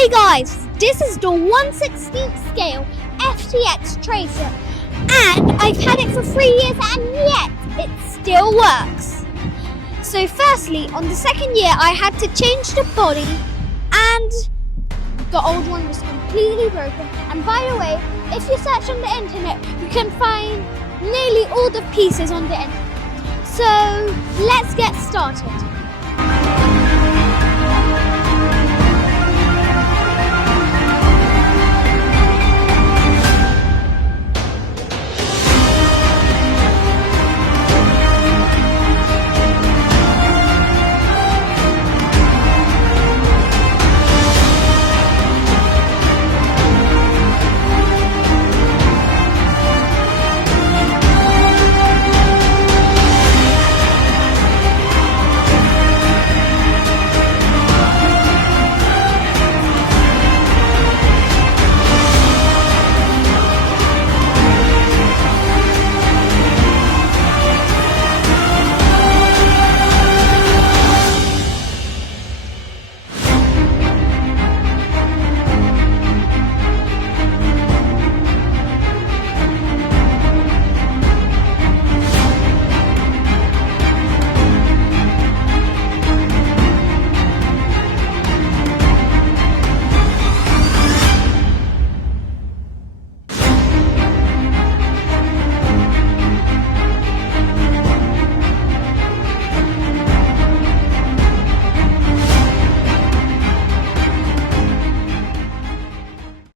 Hey guys, this is the 1/16th scale FTX Tracer and I've had it for 3 years and yet it still works. So firstly, on the second year I had to change the body and the old one was completely broken. And by the way, if you search on the internet, you can find nearly all the pieces on the internet. So let's get started.